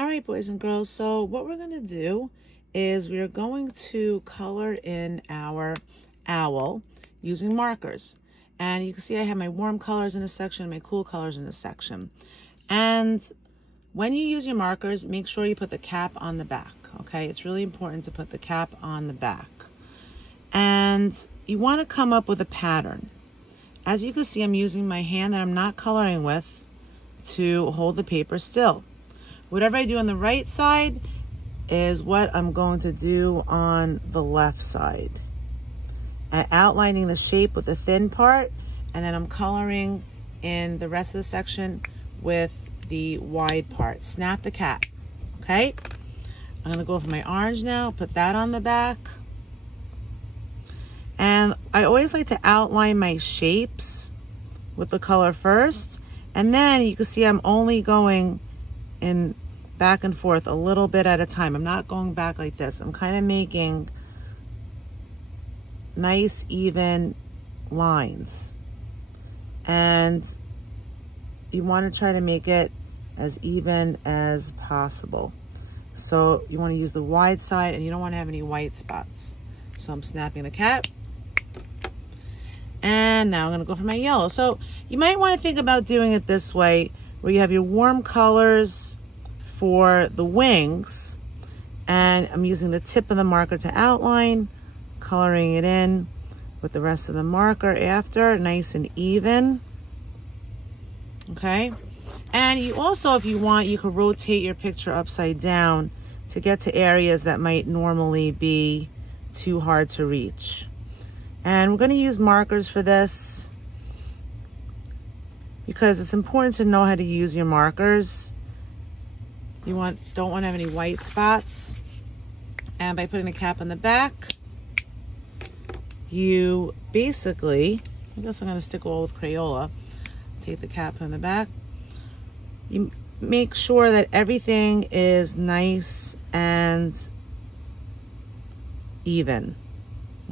All right, boys and girls, so what we're going to do is we're going to color in our owl using markers. And you can see I have my warm colors in this section and my cool colors in this section. And when you use your markers, make sure you put the cap on the back, okay? It's really important to put the cap on the back. And you want to come up with a pattern. As you can see, I'm using my hand that I'm not coloring with to hold the paper still. Whatever I do on the right side is what I'm going to do on the left side. I'm outlining the shape with the thin part, and then I'm coloring in the rest of the section with the wide part. Snap the cap, okay? I'm gonna go for my orange now, put that on the back. And I always like to outline my shapes with the color first, and then you can see I'm only going in back and forth a little bit at a time. I'm not going back like this. I'm kind of making nice even lines, and you want to try to make it as even as possible. So you want to use the wide side, and you don't want to have any white spots. So I'm snapping the cap, and now I'm going to go for my yellow. So you might want to think about doing it this way, where you have your warm colors for the wings, and I'm using the tip of the marker to outline, coloring it in with the rest of the marker after, nice and even, okay? And you also, if you want, you can rotate your picture upside down to get to areas that might normally be too hard to reach. And we're going to use markers for this because it's important to know how to use your markers. You don't want to have any white spots. And by putting the cap on the back, you basically, I guess I'm going to stick all with Crayola. Take the cap on the back. You make sure that everything is nice and even.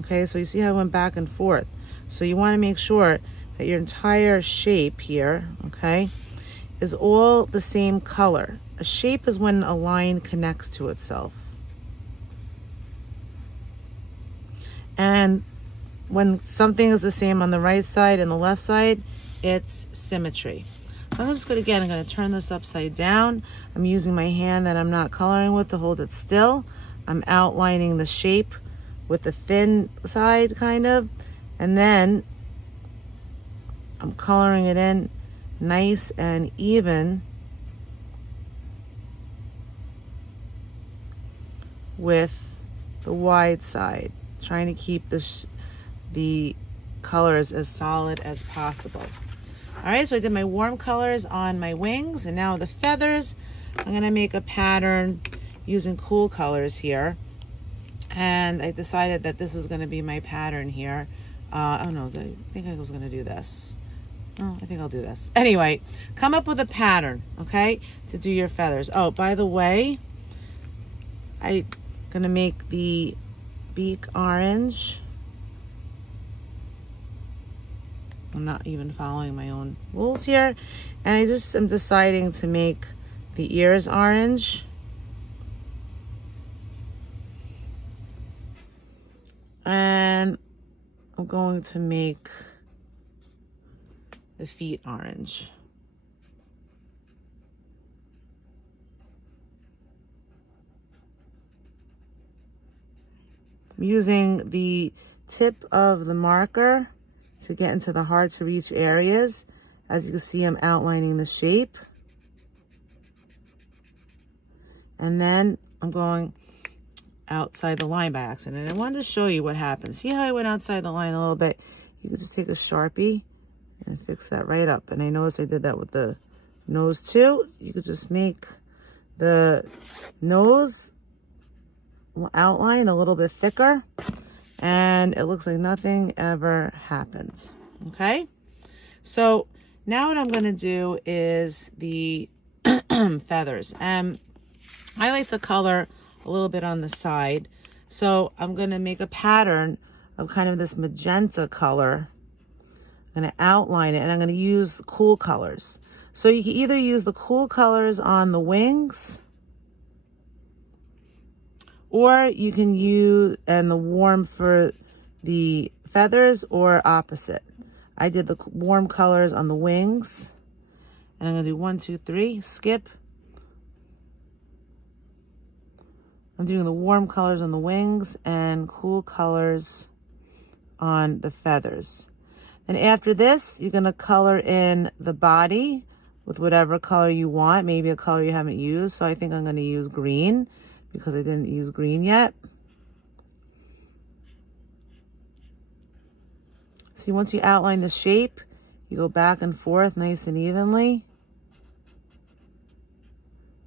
Okay, so you see how I went back and forth. So you want to make sure that your entire shape here, okay, is all the same color. A shape is when a line connects to itself. And when something is the same on the right side and the left side, it's symmetry. So I'm just going to, again, I'm going to turn this upside down. I'm using my hand that I'm not coloring with to hold it still. I'm outlining the shape with the thin side, kind of. And then I'm coloring it in nice and even with the wide side, trying to keep the colors as solid as possible. All right, so I did my warm colors on my wings, and now the feathers, I'm gonna make a pattern using cool colors here. And I decided that this is gonna be my pattern here. Oh no, I think I was gonna do this. Oh, I think I'll do this. Anyway, come up with a pattern, okay, to do your feathers. Oh, by the way, I'm gonna make the beak orange. I'm not even following my own rules here. And I just am deciding to make the ears orange. And I'm going to make the feet orange. I'm using the tip of the marker to get into the hard to reach areas. As you can see, I'm outlining the shape. And then I'm going outside the line by accident. And I wanted to show you what happens. See how I went outside the line a little bit? You can just take a Sharpie and fix that right up. And I noticed I did that with the nose too. You could just make the nose outline a little bit thicker, and it looks like nothing ever happened. Okay, so now what I'm going to do is the feathers, and I like to color a little bit on the side, so I'm going to make a pattern of kind of this magenta color. I'm going to outline it, and I'm going to use cool colors. So you can either use the cool colors on the wings, Or you can use, and the warm for the feathers or opposite. I did the warm colors on the wings. And I'm gonna do 1, 2, 3, skip. I'm doing the warm colors on the wings and cool colors on the feathers. And after this, you're gonna color in the body with whatever color you want, maybe a color you haven't used. So I think I'm gonna use green because I didn't use green yet. See, once you outline the shape, you go back and forth nice and evenly.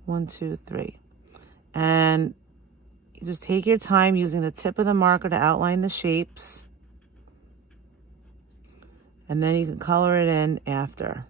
1, 2, 3. And you just take your time using the tip of the marker to outline the shapes. And then you can color it in after.